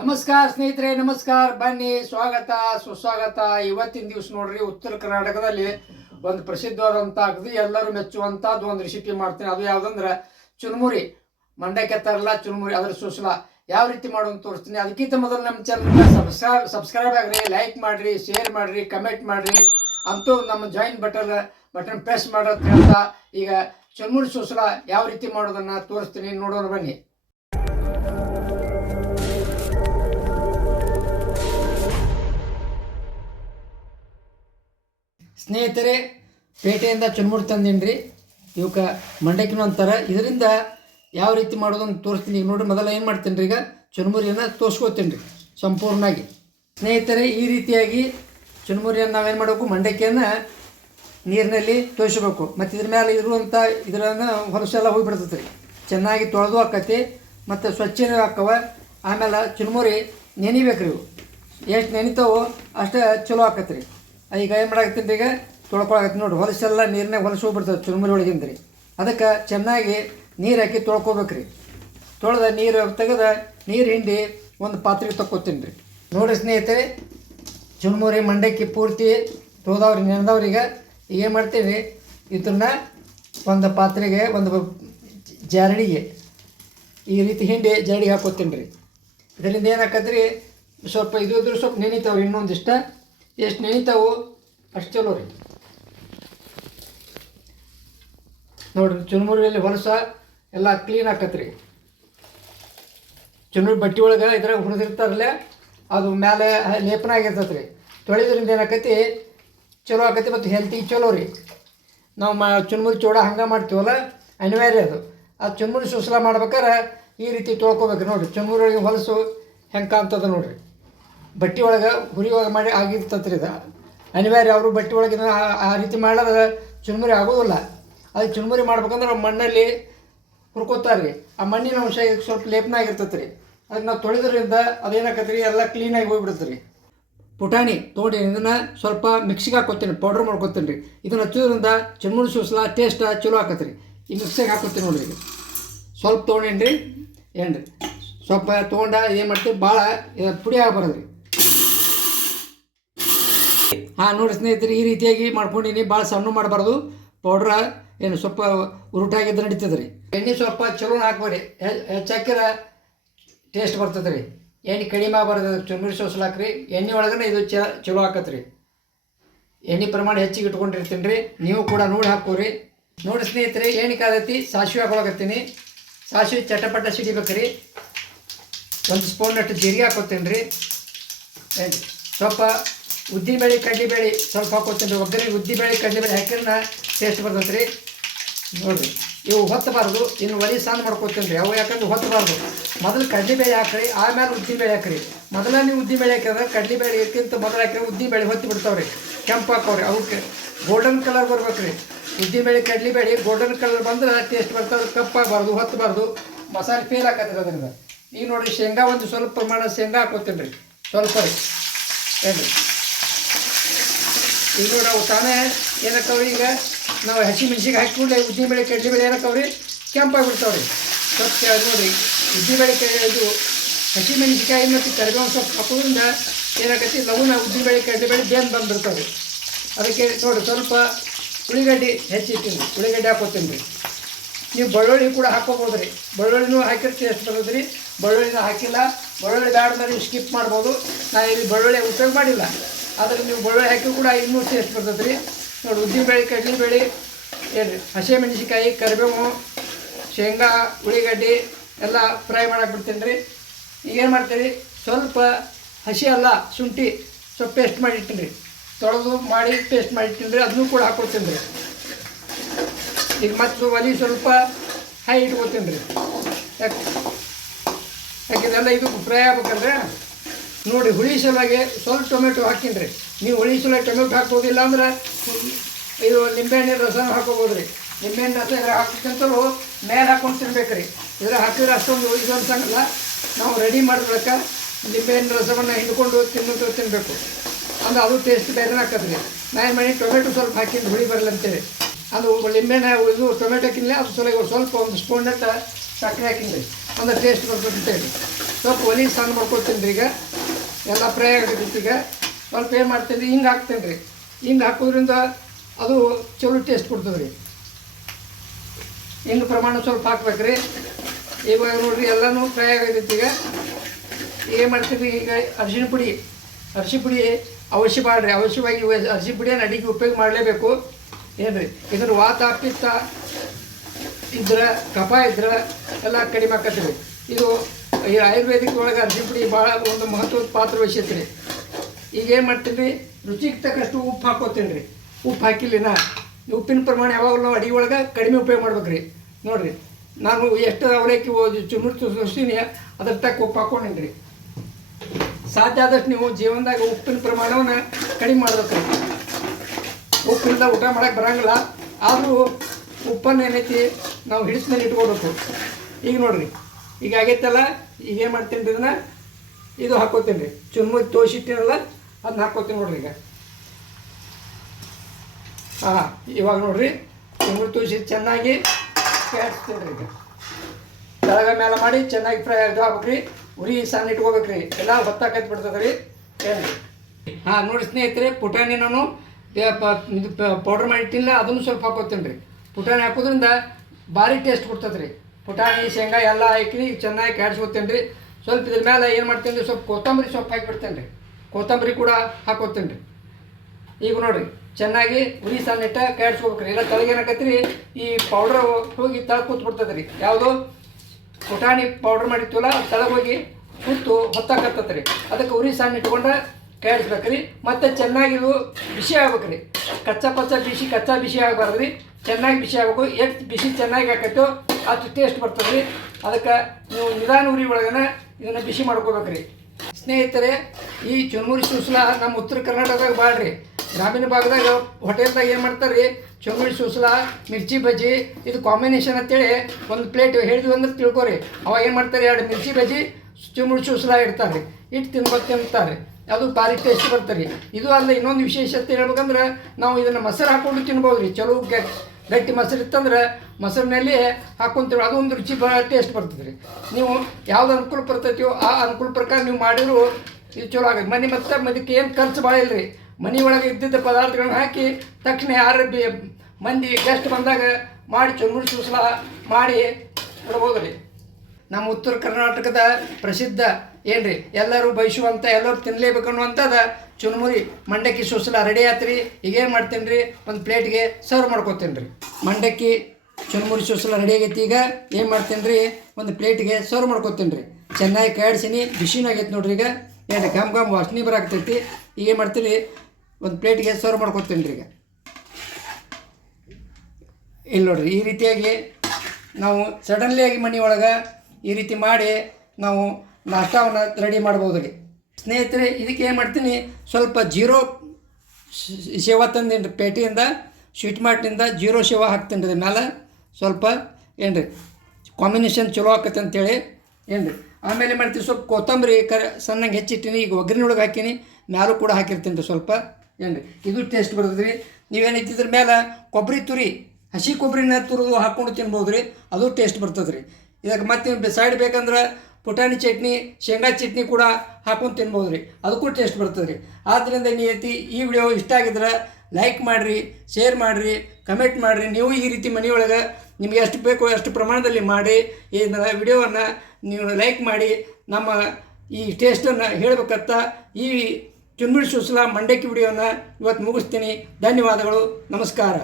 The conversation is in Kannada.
ನಮಸ್ಕಾರ ಸ್ನೇಹಿತರೆ, ನಮಸ್ಕಾರ. ಬನ್ನಿ, ಸ್ವಾಗತ ಸುಸ್ವಾಗತ. ಇವತ್ತಿನ ದಿವಸ ನೋಡ್ರಿ, ಉತ್ತರ ಕರ್ನಾಟಕದಲ್ಲಿ ಒಂದು ಪ್ರಸಿದ್ಧವಾದಂಥ ಅಗದಿ ಎಲ್ಲರೂ ಮೆಚ್ಚುವಂಥದ್ದು ಒಂದು ರೆಸಿಪಿ ಮಾಡ್ತೀನಿ. ಅದು ಯಾವುದಂದ್ರೆ ಚುರುಮುರಿ. ಮಂಡಕ್ಕಿ ತರಲ್ಲ, ಚುರುಮುರಿ, ಅದ್ರ ಸುಸ್ಲ ಯಾವ ರೀತಿ ಮಾಡೋದು ತೋರಿಸ್ತೀನಿ. ಅದಕ್ಕಿಂತ ಮೊದಲು ನಮ್ಮ ಚಾನಲ್ನ ಸಬ್ಸ್ಕ್ರೈಬ್ ಆಗ್ರಿ, ಲೈಕ್ ಮಾಡಿರಿ, ಶೇರ್ ಮಾಡಿರಿ, ಕಮೆಂಟ್ ಮಾಡಿರಿ. ಅಂತೂ ನಮ್ಮ ಜಾಯಿನ್ ಬಟನ್ ಪ್ರೆಸ್ ಮಾಡೋದು ಹೇಳ್ತಾ ಈಗ ಚುರುಮುರಿ ಸುಸ್ಲ ಯಾವ ರೀತಿ ಮಾಡೋದನ್ನು ತೋರಿಸ್ತೀನಿ. ನೋಡೋಣ ಬನ್ನಿ. ಸ್ನೇಹಿತರೆ, ಪೇಟೆಯಿಂದ ಚುರುಮುರಿ ತಂದೀನಿ. ಇವಕ್ಕೆ ಮಂಡಕ್ಕಿನೂ ಅಂತಾರೆ. ಇದರಿಂದ ಯಾವ ರೀತಿ ಮಾಡೋದನ್ನು ತೋರಿಸ್ತೀನಿ. ಈಗ ನೋಡಿರಿ, ಮೊದಲ ಏನು ಮಾಡ್ತೀನಿ ರೀ, ಈಗ ಚುರುಮುರಿಯನ್ನು ತೋರಿಸ್ಕೋತೀನಿ ರೀ ಸಂಪೂರ್ಣವಾಗಿ. ಸ್ನೇಹಿತರೆ, ಈ ರೀತಿಯಾಗಿ ಚುರುಮುರಿಯನ್ನು ನಾವೇನು ಮಾಡಬೇಕು, ಮಂಡಕ್ಕಿಯನ್ನು ನೀರಿನಲ್ಲಿ ತೋರಿಸ್ಬೇಕು. ಮತ್ತು ಇದ್ರ ಮೇಲೆ ಇರುವಂಥ ಇದನ್ನು ಹೊಲಸೆಲ್ಲ ಹೋಗಿಬಿಡ್ತೈತೆ ರೀ. ಚೆನ್ನಾಗಿ ತೊಳೆದು ಹಾಕತಿ ಮತ್ತು ಸ್ವಚ್ಛನೂ ಹಾಕವ. ಆಮೇಲೆ ಚುರುಮುರಿ ನೆನಿಬೇಕು ರೀ. ಇವು ಎಷ್ಟು ನೆನಿತಾವೋ ಅಷ್ಟೇ ಚಲೋ ಆಕತ್ತೆ ರೀ. ಈಗ ಏನು ಮಾಡಾಕತ್ತೀನಿ ರೀ, ಈಗ ತೊಳ್ಕೊಳಕತ್ತೀನಿ ನೋಡಿರಿ. ಹೊಲಸೆಲ್ಲ ನೀರಿನಾಗ ಹೊಲಸು ಹೋಗ್ಬಿಡ್ತದೆ ಚುರುಮುರಿ ಒಳಗಿಂದ ರೀ. ಅದಕ್ಕೆ ಚೆನ್ನಾಗಿ ನೀರು ಹಾಕಿ ತೊಳ್ಕೊಬೇಕು ರೀ. ತೊಳೆದ ನೀರು ತೆಗೆದ ನೀರು ಹಿಂಡಿ ಒಂದು ಪಾತ್ರೆಗೆ ತಕ್ಕೋತೀನಿ ರೀ. ನೋಡಿರಿ ಸ್ನೇಹಿತರೆ, ಚುರುಮುರಿ ಮಂಡಕ್ಕಿ ಪೂರ್ತಿ ತೊಳೆದವ್ರಿ, ನೆನೆದವ್ರಿಗೆ ಏನು ಮಾಡ್ತೀವಿ, ಇದನ್ನ ಒಂದು ಪಾತ್ರೆಗೆ, ಒಂದು ಜಾರಡಿಗೆ ಈ ರೀತಿ ಹಿಂಡಿ ಜಾರಡಿಗೆ ಹಾಕೋತೀನಿ ರೀ. ಇದರಿಂದ ಏನಾಕತ್ರಿ, ಸ್ವಲ್ಪ ಇದು ಇದ್ರೂ ಸ್ವಲ್ಪ ನೆನಿತಾವ್ರಿ. ಇನ್ನೊಂದಿಷ್ಟ ಎಷ್ಟು ನೆನಿತಾವು ಅಷ್ಟು ಚಲೋ ರೀ. ನೋಡಿರಿ, ಚುರುಮುರಿಯಲ್ಲಿ ಹೊಲಸ ಎಲ್ಲ ಕ್ಲೀನ್ ಆಕತ್ರಿ. ಚುರುಮುರಿ ಬಟ್ಟೆ ಒಳಗೆ ಇದ್ರಾಗ ಹುರಿದಿರ್ತಾರಲ್ಲ, ಅದು ಮೇಲೆ ಲೇಪನ ಆಗಿರ್ತೈತೆ ರೀ. ತೊಳೆದ್ರಿಂದ ಏನಾಕತಿ, ಚಲೋ ಆಕತಿ ಮತ್ತು ಹೆಲ್ತಿಗೆ ಚಲೋ ರೀ. ನಾವು ಚುರುಮುರಿ ಚೂಡ ಹಂಗೆ ಮಾಡ್ತೀವಲ್ಲ, ಅನಿವಾರ್ಯ ಅದು. ಆ ಚುರುಮುರಿ ಸುಸ್ಲ ಮಾಡ್ಬೇಕಾರೆ ಈ ರೀತಿ ತೊಳ್ಕೊಬೇಕು. ನೋಡಿರಿ, ಚುರುಮುರಿ ಒಳಗೆ ಹೊಲಸು ಹೆಂಗೆ ಕಾಣ್ತದ ನೋಡಿರಿ. ಬಟ್ಟೆ ಒಳಗೆ ಹುರಿಯುವಾಗ ಮಾಡಿ ಆಗಿರ್ತತ್ರಿ. ಇದು ಅನಿವಾರ್ಯ. ಅವರು ಬಟ್ಟೆ ಒಳಗೆ ಆ ರೀತಿ ಮಾಡಿದ್ರೆ ಚುರುಮುರಿ ಆಗೋದಿಲ್ಲ. ಅದು ಚುರುಮುರಿ ಮಾಡ್ಬೇಕಂದ್ರೆ ಮಣ್ಣಲ್ಲಿ ಹುರ್ಕೋತಾರೆ ರೀ. ಆ ಮಣ್ಣಿನ ಅಂಶ ಸ್ವಲ್ಪ ಲೇಪನ ಆಗಿರ್ತೈತೆ ರೀ. ಅದಕ್ಕೆ ನಾವು ತೊಳೆದ್ರಿಂದ ಅದೇನಾಕತ್ರಿ, ಎಲ್ಲ ಕ್ಲೀನಾಗಿ ಹೋಗ್ಬಿಡುತ್ತೆ ರೀ. ಪುಟಾಣಿ ತೊಗೊಂಡು ಇದನ್ನು ಸ್ವಲ್ಪ ಮಿಕ್ಸಿಗೆ ಹಾಕೋತೀನಿ, ಪೌಡ್ರ್ ಮಾಡ್ಕೊತೀನಿ ರೀ. ಇದನ್ನು ಹಚ್ಚೋದ್ರಿಂದ ಚುರುಮುರಿ ಸುಸ್ಲ ಟೇಸ್ಟ್ ಚಲೋ ಆಕತ್ತೆ ರೀ. ಈ ಮಿಕ್ಸಿಗೆ ಹಾಕೋತೀನಿ ನೋಡಿರಿ. ಈಗ ಸ್ವಲ್ಪ ತೊಗೊಂಡೇನು ರೀ, ಏನು ರೀ, ಸ್ವಲ್ಪ ತೊಗೊಂಡ ಏನು ಮಾಡ್ತೀವಿ, ಭಾಳ ಪುಡಿ ಆಗಬಾರ್ದು ರೀ. ಹಾಂ, ನೋಡಿ ಸ್ನೇಹಿತರೆ, ಈ ರೀತಿಯಾಗಿ ಮಾಡ್ಕೊಂಡಿನಿ. ಭಾಳ ಸಣ್ಣ ಮಾಡಬಾರ್ದು. ಪೌಡ್ರ ಏನು ಸ್ವಲ್ಪ ಉರುಟಾಗಿದ್ದು ನಡೀತದೆ ರೀ. ಎಣ್ಣೆ ಸ್ವಲ್ಪ ಚಲೋ ಹಾಕ್ಬೇಡಿ, ಹೆಚ್ಚಾಕಿರ ಟೇಸ್ಟ್ ಬರ್ತದೆ ರೀ. ಎಣ್ಣೆ ಕಡಿಮೆ ಆಗಬಾರ್ದು. ಚುರುಮುರಿ ಸೋಸ್ಲು ಹಾಕ್ರಿ. ಎಣ್ಣೆ ಒಳಗನೆ ಇದು ಚಲೋ ಹಾಕತ್ತೆ ರೀ. ಎಣ್ಣೆ ಪ್ರಮಾಣ ಹೆಚ್ಚಿಗೆ ಇಟ್ಕೊಂಡಿರ್ತೀನಿ ರೀ. ನೀವು ಕೂಡ ನೋಡಿ ಹಾಕೋರಿ. ನೋಡಿ ಸ್ನೇಹಿತರೆ, ಎಣ್ಣೆ ಕಾದೈತಿ, ಸಾಸಿವೆ ಹಾಕೊಳಕತ್ತೀನಿ. ಸಾಸಿವೆ ಚಟಪಟ ಸಿಡಿಬೇಕು ರೀ. ಒಂದು ಸ್ಪೂನಷ್ಟು ಜೀರಿಗೆ ಹಾಕೋತೀನಿ ರೀ. ಸ್ವಲ್ಪ ಉದ್ದಿನಬೇಳೆ, ಕಡಲೆಬೇಳೆ ಸ್ವಲ್ಪ ಹಾಕೋತೀನಿ ರೀ. ಒಗ್ಗರಣೆಗೆ ಉದ್ದಿನಬೇಳೆ, ಕಡಲೆಬೇಳೆ ಹಾಕಿದ್ರೆ ಟೇಸ್ಟ್ ಬರ್ತೈತೆ ರೀ. ನೋಡಿರಿ, ಇವು ಹೊತ್ತಬಾರ್ದು. ಇನ್ನು ಒಲಿ ಸಣ್ಣ ಮಾಡ್ಕೋತೀನಿ ರೀ. ಅವು ಯಾಕಂದ್ರೆ ಹೊತ್ತಬಾರ್ದು. ಮೊದಲು ಕಡಲೆಬೇಳೆ ಹಾಕ್ರಿ, ಆಮೇಲೆ ಉದ್ದಿನಬೇಳೆ ಹಾಕ್ರಿ. ಮೊದಲ ನೀವು ಉದ್ದಿನಬೇಳೆ ಹಾಕಿದ್ರೆ ಕಡಲೆಬೇಳೆಗಿಂತ ಮೊದಲು ಹಾಕಿದ್ರೆ ಉದ್ದಿನಬೇಳೆ ಹೊತ್ತಿ ಬಿಡ್ತಾವ್ರಿ, ಕೆಂಪು ಹಾಕೋರಿ. ಅವಕ್ಕೆ ಗೋಲ್ಡನ್ ಕಲರ್ ಬರ್ಬೇಕು ರೀ. ಉದ್ದಿನಬೇಳೆ, ಕಡಲೆಬೇಳೆ ಗೋಲ್ಡನ್ ಕಲರ್ ಬಂದ್ರೆ ಟೇಸ್ಟ್ ಬರ್ತಾವ್ರಿ. ಕಪ್ಪಾಗಬಾರ್ದು, ಹೊತ್ತಬಾರ್ದು. ಮಸಾಲೆ ಫೇಲ್ ಹಾಕತ್ರಿ ಅದರಿಂದ. ಈಗ ನೋಡಿರಿ, ಶೇಂಗಾ ಒಂದು ಸ್ವಲ್ಪ ಪ್ರಮಾಣ ಶೇಂಗಾ ಹಾಕೋತೀನಿ ರೀ, ಸ್ವಲ್ಪ ರೀ. ಏನು ಈಗ ನೋಡಿ, ಅವು ತಾನೇ ಏನಕ್ಕವ್ರಿ, ಈಗ ನಾವು ಹಸಿ ಮೆಣಸಿಗೆ ಹಾಕಿ ಕೂಡಲೇ ಉದ್ದಿನಬೇಳೆ, ಕಡಲೆಬೇಳೆ ಏನಕ್ಕವ್ರಿ, ಕೆಂಪಾಗಿಬಿಡ್ತಾವ್ರಿ. ಸ್ವಲ್ಪ ನೋಡಿರಿ, ಉದ್ದಿನಬೇಳೆ, ಇದು ಹಸಿ ಮೆಣಸಿಕಾಯಿ ಮತ್ತು ಕರಿಬೇವು ಸೊಪ್ಪು ಹಾಕೋದ್ರಿಂದ ಏನಾಗತ್ತೆ, ಲಘುನ ಉದ್ದಿನಬೇಳೆ, ಕಡಲೆಬೇಳೆ ಬೇನ್ ಬಂದುಬಿಡ್ತಾವ್ರಿ. ಅದಕ್ಕೆ ನೋಡಿ, ಸ್ವಲ್ಪ ಉಳ್ಳಿಗಡ್ಡೆ ಹೆಚ್ಚಿಟ್ಟಿನಿ, ಉಳ್ಳಿಗಡ್ಡೆ ಹಾಕೋತೀನಿ ರೀ. ನೀವು ಬೆಳ್ಳುಳ್ಳಿ ಕೂಡ ಹಾಕೋಬೋದು ರೀ. ಬೆಳ್ಳುಳ್ಳಿನೂ ಹಾಕಿದ್ರೆ ಟೇಸ್ಟ್ ಬರ್ತದೆ ರೀ. ಬೆಳ್ಳುಳ್ಳಿನ ಹಾಕಿಲ್ಲ, ಬೆಳ್ಳುಳ್ಳಿ ಬ್ಯಾಡ್ದಲ್ಲಿ ಸ್ಕಿಪ್ ಮಾಡ್ಬೋದು. ನಾನು ಇಲ್ಲಿ ಬೆಳ್ಳುಳ್ಳಿ ಉಪಯೋಗ ಮಾಡಿಲ್ಲ, ಆದರೆ ನೀವು ಬೆಳ್ಳುಳ್ಳಿ ಹಾಕಿ ಕೂಡ ಇನ್ನೂ ಟೇಸ್ಟ್ ಬರ್ತದೆ ರೀ. ನೋಡಿ, ಉದ್ದಿನಬೇಳೆ, ಕಡಲೆಬೇಳೆ, ಏನು ರೀ, ಹಸಿಮೆಣಸಿಕಾಯಿ, ಕರಿಬೇವು, ಶೇಂಗಾ, ಉಳ್ಳಿಗಡ್ಡೆ ಎಲ್ಲ ಫ್ರೈ ಮಾಡಕ್ಕೆ ಬಿಡ್ತೀನಿ ರೀ. ಈಗೇನು ಮಾಡ್ತೀರಿ, ಸ್ವಲ್ಪ ಹಸಿ ಅಲ್ಲ ಶುಂಠಿ ಸ್ವಲ್ಪ ಪೇಸ್ಟ್ ಮಾಡಿಟ್ಟಿನಿ ರೀ. ತೊಳೆದು ಮಾಡಿ ಪೇಸ್ಟ್ ಮಾಡಿಟ್ಟಿನಿ ರೀ. ಅದನ್ನೂ ಕೂಡ ಹಾಕ್ಕೊಡ್ತೀನಿ ರೀ. ಈಗ ಮತ್ತು ಒಲಿ ಸ್ವಲ್ಪ ಹೈ ಇಟ್ಕೋತೀನಿ ರೀ. ಯಾಕೆಂದೆಲ್ಲ ಇದು ಫ್ರೈ ಆಗ್ಬೇಕಂದ್ರೆ ನೋಡಿ, ಹುಳಿ ಸಲುವಾಗಿ ಸ್ವಲ್ಪ ಟೊಮೆಟೊ ಹಾಕೀನಿ ರೀ. ನೀವು ಹುಳಿ ಸಲುವಾಗಿ ಟೊಮೆಟೊ ಹಾಕ್ಬೋದಿಲ್ಲ ಅಂದ್ರೆ ಇದು ನಿಂಬೆಹಣ್ಣಿನ ರಸನ ಹಾಕೋಬೋದು ರೀ. ನಿಂಬೆಹಣ್ಣು ರಸ ಇದ್ರೆ ಹಾಕೋಕ್ಕಂತಲೂ ಮೇಲೆ ಹಾಕ್ಕೊಂಡು ತಿನ್ಬೇಕು ರೀ. ಇದ್ರ ಹಾಕಿದ್ರೆ ಅಷ್ಟೊಂದು ಇದು ಅನ್ಸಂಗಲ್ಲ. ನಾವು ರೆಡಿ ಮಾಡಿದ್ರಕ್ಕ ನಿಂಬೆಹಣ್ಣಿನ ರಸವನ್ನು ಹಿಂಡ್ಕೊಂಡು ತಿನ್ನಬೇಕು ಅಂದ್ರೆ ಅದು ಟೇಸ್ಟ್ ಬೇರೆ ಹಾಕತ್ರಿ. ನಾನು ಮಾಡಿ ಟೊಮೆಟೊ ಸ್ವಲ್ಪ ಹಾಕಿದ್ದು ಹುಳಿ ಬರಲ್ಲ ಅಂತೇಳಿ ಅದು ಲಿಂಬೆಹಣ್ಣು ಇದು ಟೊಮೆಟೊ ಹಾಕಿಲ್ಲ, ಅದು ಸ್ವಲ್ಪ ಒಂದು ಸ್ಪೂನ್ ಸಕ್ಕರೆ ಹಾಕಿದ್ರಿ, ಒಂದು ಟೇಸ್ಟ್ ಬರ್ತದೆ ಅಂತೇಳಿ. ಸ್ವಲ್ಪ ಒಲಿ ಸಣ್ಣ ಮಾಡ್ಕೊತೀನಿ ರೀ. ಈಗ ಎಲ್ಲ ಫ್ರೈ ಆಗಬೇಕು. ಈಗ ಸ್ವಲ್ಪ ಏನು ಮಾಡ್ತೀನಿ ರೀ, ಹಿಂಗೆ ಹಾಕ್ತೀನಿ ರೀ. ಹಿಂಗೆ ಹಾಕೋದ್ರಿಂದ ಅದು ಚಲೋ ಟೇಸ್ಟ್ ಕೊಡ್ತದೆ ರೀ. ಹಿಂಗೆ ಪ್ರಮಾಣ ಸ್ವಲ್ಪ ಹಾಕ್ಬೇಕು ರೀ. ಇವಾಗ ನೋಡಿರಿ ಎಲ್ಲನೂ ಫ್ರೈ ಆಗೈತಿ. ಈಗ ಏನು ಮಾಡ್ತೀವಿ, ಈಗ ಅರಿಶಿಣ ಪುಡಿ ಅವಶ್ಯ ಮಾಡಿರಿ. ಅವಶ್ಯವಾಗಿ ಅರಿಶಿಣ ಪುಡಿಯನ್ನು ಅಡಿಗೆ ಉಪಯೋಗ ಮಾಡಲೇಬೇಕು. ಏನು ರೀ, ಇದ್ರ ವಾತ ಪಿತ್ತ ಇದ್ರೆ, ಕಫ ಇದ್ರೆ ಎಲ್ಲ ಕಡಿಮೆ ಆಕತ್ತೆ ರೀ. ಇದು ಈ ಆಯುರ್ವೇದಿಕ್ ಒಳಗೆ ಅರಿಶಿಣ ಪುಡಿ ಭಾಳ ಒಂದು ಮಹತ್ವದ ಪಾತ್ರ ವಹಿಸೈತೆ ರೀ. ಈಗ ಏನು ಮಾಡ್ತೀನಿ ರೀ, ರುಚಿಗೆ ತಕ್ಕಷ್ಟು ಉಪ್ಪು ಹಾಕೋತೀನಿ ರೀ. ಉಪ್ಪು ಹಾಕಿಲ್ಲಿನ ಉಪ್ಪಿನ ಪ್ರಮಾಣ ಯಾವಾಗಲೂ ನಾವು ಅಡಿಗೆ ಒಳಗೆ ಕಡಿಮೆ ಉಪಯೋಗ ಮಾಡ್ಬೇಕು ರೀ. ನೋಡಿರಿ, ನಾನು ಎಷ್ಟು ಅವಲಕ್ಕಿ ಚುರುಮುರಿ ತೋರಿಸ್ತೀನಿ ಅದ್ರ ತಕ್ಕ ಉಪ್ಪು ಹಾಕೊಂಡೇನಿ ರೀ. ಸಾಧ್ಯ ಆದಷ್ಟು ನೀವು ಜೀವನದಾಗ ಉಪ್ಪಿನ ಪ್ರಮಾಣವನ್ನು ಕಡಿಮೆ ಮಾಡ್ಬೇಕು ರೀ. ಉಪ್ಪಿನಿಂದ ಊಟ ಮಾಡೋಕ್ಕೆ ಬರೋಂಗಿಲ್ಲ. ಆದರೂ ಉಪ್ಪನ್ನು ಏನೈತಿ ನಾವು ಹಿಡಿಸ್ಮೇಲೆ ಇಟ್ಕೊಳ್ಬೇಕು. ಈಗ ನೋಡಿರಿ, ಈಗ ಆಗೈತಲ್ಲ. ಈಗ ಏನು ಮಾಡ್ತೀನಿ ರೀ, ಇದನ್ನು ಇದು ಹಾಕ್ಕೋತೀನಿ ರೀ. ಚುರುಮುರಿ ತೋರಿಸಿಟ್ಟಿನಲ್ಲ ಅದನ್ನ ಹಾಕ್ಕೋತೀನಿ ನೋಡಿರಿ. ಈಗ ಇವಾಗ ನೋಡಿರಿ, ಚುರುಮುರಿ ತೋರಿಸಿ ಚೆನ್ನಾಗಿ ಕಾಯಿಸ್ತೀನಿ ರೀ. ಈಗ ಕೆಳಗ ಮೇಲೆ ಮಾಡಿ ಚೆನ್ನಾಗಿ ಫ್ರೈ ಆಗ್ಬೇಕು ರೀ. ಉರಿ ಸಣ್ಣ ಇಟ್ಕೋಬೇಕು ರೀ. ಎಲ್ಲ ಹೊತ್ತಾಕೈತಿ ಬಿಡ್ತದೆ ರೀ. ಏನು ನೋಡಿ ಸ್ನೇಹಿತರೆ, ಪುಟಾಣಿ ನಾನು ಇದು ಪೌಡ್ರ್ ಮಾಡಿ ಇಟ್ಟಿಲ್ಲ, ಅದನ್ನು ಸ್ವಲ್ಪ ಹಾಕೋತೀನಿ ರೀ. ಪುಟಾಣಿ ಹಾಕೋದ್ರಿಂದ ಭಾರಿ ಟೇಸ್ಟ್ ಕೊಡ್ತದೆ ರೀ. ಪುಟಾಣಿ ಶೇಂಗಾ ಎಲ್ಲ ಹಾಕಿ ಚೆನ್ನಾಗಿ ಕಾಯಿಸ್ಕೊತೀನಿ ರೀ. ಸ್ವಲ್ಪ ಇದ್ರ ಮೇಲೆ ಏನು ಮಾಡ್ತೀನಿ ರೀ, ಸ್ವಲ್ಪ ಕೊತ್ತಂಬರಿ ಸೊಪ್ಪು ಹಾಕಿಬಿಡ್ತೇನೆ ರೀ. ಕೊತ್ತಂಬರಿ ಕೂಡ ಹಾಕೋತೀನಿ ರೀ. ಈಗ ನೋಡಿರಿ, ಚೆನ್ನಾಗಿ ಉರಿ ಸಣ್ಣ ಇಟ್ಟ ಕಾಯಿಸ್ಕೋಬೇಕು ರೀ. ಇಲ್ಲ ತಳಗೆ ಏನಾಕೈತಿ ರೀ, ಈ ಪೌಡ್ರ್ ಹೋಗಿ ತಳ ಕೂತ್ಬಿಡ್ತದೆ ರೀ. ಯಾವುದು ಪುಟಾಣಿ ಪೌಡ್ರ್ ಮಾಡಿರ್ತೀವಲ್ಲ ತಳಗೆ ಹೋಗಿ ಕೂತು ಹೊತ್ತಾಕತ್ತದ ರೀ. ಅದಕ್ಕೆ ಉರಿ ಸಣ್ಣ ಇಟ್ಕೊಂಡು ಕಾಯಿಸ್ಬೇಕು ರೀ. ಮತ್ತು ಚೆನ್ನಾಗಿ ಇದು ಬಿಸಿ ಆಗ್ಬೇಕು ರೀ. ಕಚ್ಚಾ ಬಿಸಿ ಆಗಬಾರ್ದು ರೀ. ಚೆನ್ನಾಗಿ ಬಿಸಿ ಆಗಬೇಕು. ಎಷ್ಟು ಬಿಸಿ ಚೆನ್ನಾಗಿ ಹಾಕೈತೋ ಅಷ್ಟು ಟೇಸ್ಟ್ ಬರ್ತದೆ ರೀ. ಅದಕ್ಕೆ ನೀವು ನಿಧಾನ ಉರಿ ಒಳಗನ ಇದನ್ನು ಬಿಸಿ ಮಾಡ್ಕೋಬೇಕು ರೀ. ಸ್ನೇಹಿತರೆ, ಈ ಚುರುಮುರಿ ಸೂಸ್ಲ ನಮ್ಮ ಉತ್ತರ ಕರ್ನಾಟಕದಾಗ ಬಾಳ್ರಿ. ಗ್ರಾಮೀಣ ಭಾಗದಾಗ ಹೋಟೆಲ್ದಾಗ ಏನು ಮಾಡ್ತಾರೆ ರೀ, ಚುರುಮುರಿ ಸೂಸ್ಲ, ಮಿರ್ಚಿ ಬಜ್ಜಿ ಇದು ಕಾಂಬಿನೇಷನ್ ಅಂತೇಳಿ ಒಂದು ಪ್ಲೇಟ್ ಹೇಳಿದ್ವಿ ಅಂದ್ರೆ ತಿಳ್ಕೊರಿ. ಅವಾಗ ಏನು ಮಾಡ್ತಾರೆ, 2 ಮಿರ್ಚಿ ಬಜ್ಜಿ ಚುರುಮುರಿ ಸೂಸ್ಲ ಇಡ್ತಾರೆ ರೀ. ಇಟ್ಟು ತಿಂತಾರೆ. ಅದು ಭಾರಿ ಟೇಸ್ಟ್ ಬರ್ತಾರೆ ರೀ. ಇದು ಅಲ್ಲ, ಇನ್ನೊಂದು ವಿಶೇಷತೆ ಹೇಳ್ಬೇಕಂದ್ರೆ ನಾವು ಇದನ್ನು ಮೊಸರು ಹಾಕ್ಕೊಂಡು ತಿನ್ಬೋದು ರೀ. ಚಲೋ ಗಟ್ಟಿ ಮೊಸರು ಇತ್ತಂದ್ರೆ ಮೊಸರಿನಲ್ಲಿ ಹಾಕ್ಕೊಂತೀವಿ, ಅದು ಒಂದು ರುಚಿ ಭಾಳ ಟೇಸ್ಟ್ ಬರ್ತದೆ ರೀ. ನೀವು ಯಾವ್ದು ಅನುಕೂಲ ಬರ್ತೈತಿಯೋ ಆ ಅನುಕೂಲ ಪ್ರಕಾರ ನೀವು ಮಾಡಿದ್ರು ಇದು ಚಲೋ ಆಗುತ್ತೆ. ಅದಕ್ಕೆ ಏನು ಖರ್ಚು ಭಾಳ ಇಲ್ಲ ರೀ. ಮನೆ ಒಳಗೆ ಇದ್ದಿದ್ದ ಪದಾರ್ಥಗಳನ್ನ ಹಾಕಿ ತಕ್ಷಣ ಯಾರು ಮಂದಿ ಗೆಸ್ಟ್ ಬಂದಾಗ ಮಾಡಿ ಚುರುಮುರಿ ಸೂಸ್ಲ ಮಾಡಿ ಕೊಡ್ಬೋದು ರೀ. ನಮ್ಮ ಉತ್ತರ ಕರ್ನಾಟಕದ ಪ್ರಸಿದ್ಧ ಏನ್ರಿ, ಎಲ್ಲರೂ ಬಯಸುವಂಥ, ಎಲ್ಲರೂ ತಿನ್ನಲೇಬೇಕು ಅನ್ನುವಂಥದ್ದು ಚುರುಮುರಿ ಮಂಡಕ್ಕಿ ಸೂಸ್ಲ ರೆಡಿ ಆಯ್ತು ರೀ. ಈಗೇನು ಮಾಡ್ತೀನಿ ರೀ, ಒಂದು ಪ್ಲೇಟ್ಗೆ ಸರ್ವ್ ಮಾಡ್ಕೊತೀನಿ ರೀ. ಮಂಡಕ್ಕಿ ಚುರುಮುರಿ ಸೂಸ್ಲ ರೆಡಿ ಆಗೈತಿ. ಈಗ ಏನು ಮಾಡ್ತೀನಿ ರೀ, ಒಂದು ಪ್ಲೇಟ್ಗೆ ಸರ್ವ್ ಮಾಡ್ಕೊತೀನಿ ರೀ. ಚೆನ್ನಾಗಿ ಕಾಯಿಡ್ಸೀನಿ, ಬಿಸಿನೂ ಆಗೈತೆ ನೋಡ್ರಿ. ಈಗ ಏನು ಘಮ್ ವಾಸನೆ ಬರಾಕ್ತೈತಿ. ಈಗ ಏನು ಮಾಡ್ತೀನಿ, ಒಂದು ಪ್ಲೇಟ್ಗೆ ಸರ್ವ್ ಮಾಡ್ಕೊತೀನಿ ರೀ. ಈಗ ಇಲ್ಲಿ ನೋಡ್ರಿ, ಈ ರೀತಿಯಾಗಿ ನಾವು ಸಡನ್ಲಿಯಾಗಿ ಮನೆ ಒಳಗೆ ಈ ರೀತಿ ಮಾಡಿ ನಾವು ನಾಷ್ಟಾವನ್ನು ರೆಡಿ ಮಾಡ್ಬೋದು ರೀ. ಸ್ನೇಹಿತರೆ, ಇದಕ್ಕೆ ಏನು ಮಾಡ್ತೀನಿ, ಸ್ವಲ್ಪ ಜೀರೋ ಶೇವ ತಂದೀನಿ ರೀ. ಪೇಟೆಯಿಂದ ಸ್ವೀಟ್ ಮಾರ್ಟ್ನಿಂದ ಜೀರೋ ಶೇವ ಹಾಕ್ತೀನಿ ರೀ ಮೇಲೆ ಸ್ವಲ್ಪ. ಏನು ರೀ, ಕಾಂಬಿನೇಷನ್ ಚಲೋ ಆಕತ್ತೆ ಅಂತೇಳಿ. ಏನು ರೀ, ಆಮೇಲೆ ಮಾಡ್ತೀನಿ ಸ್ವಲ್ಪ ಕೊತ್ತಂಬರಿ ಸಣ್ಣಗೆ ಹೆಚ್ಚಿಟ್ಟಿನಿ. ಈಗ ಒಗ್ಗರಣೆಯೊಳಗೆ ಹಾಕೀನಿ, ಮ್ಯಾಲೂ ಕೂಡ ಹಾಕಿರ್ತೀನಿ ರೀ ಸ್ವಲ್ಪ. ಏನು ರೀ, ಇದು ಟೇಸ್ಟ್ ಬರ್ತದೆ ರೀ. ನೀವೇನೈತಿದ್ರ ಮೇಲೆ ಕೊಬ್ಬರಿ ತುರಿ, ಹಸಿ ಕೊಬ್ಬರಿನ ತುರಿದು ಹಾಕ್ಕೊಂಡು ತಿನ್ಬೋದು ರೀ. ಅದು ಟೇಸ್ಟ್ ಬರ್ತದೆ ರೀ. ಇದಕ್ಕೆ ಮತ್ತೆ ಸೈಡ್ ಬೇಕಂದ್ರೆ ಪುಟಾಣಿ ಚಟ್ನಿ, ಶೇಂಗಾ ಚಟ್ನಿ ಕೂಡ ಹಾಕೊಂಡು ತಿನ್ಬೋದು ರೀ. ಅದಕ್ಕೂ ಟೇಸ್ಟ್ ಬರ್ತದೆ ರೀ. ಆದ್ದರಿಂದ ಈ ವಿಡಿಯೋ ಇಷ್ಟ ಆಗಿದ್ರೆ ಲೈಕ್ ಮಾಡಿರಿ, ಶೇರ್ ಮಾಡಿರಿ, ಕಮೆಂಟ್ ಮಾಡಿರಿ. ನೀವು ಈ ರೀತಿ ಮನೆಯೊಳಗೆ ನಿಮಗೆ ಎಷ್ಟು ಬೇಕೋ ಅಷ್ಟು ಪ್ರಮಾಣದಲ್ಲಿ ಮಾಡಿ ಈ ವಿಡಿಯೋವನ್ನು ನೀವು ಲೈಕ್ ಮಾಡಿ ನಮ್ಮ ಈ ಟೇಸ್ಟನ್ನು ಹೇಳಬೇಕಂತ ಈ ಚುರುಮುರಿ ಸೂಸ್ಲ ಮಂಡಕ್ಕಿ ವಿಡಿಯೋನ ಇವತ್ತು ಮುಗಿಸ್ತೀನಿ. ಧನ್ಯವಾದಗಳು. ನಮಸ್ಕಾರ.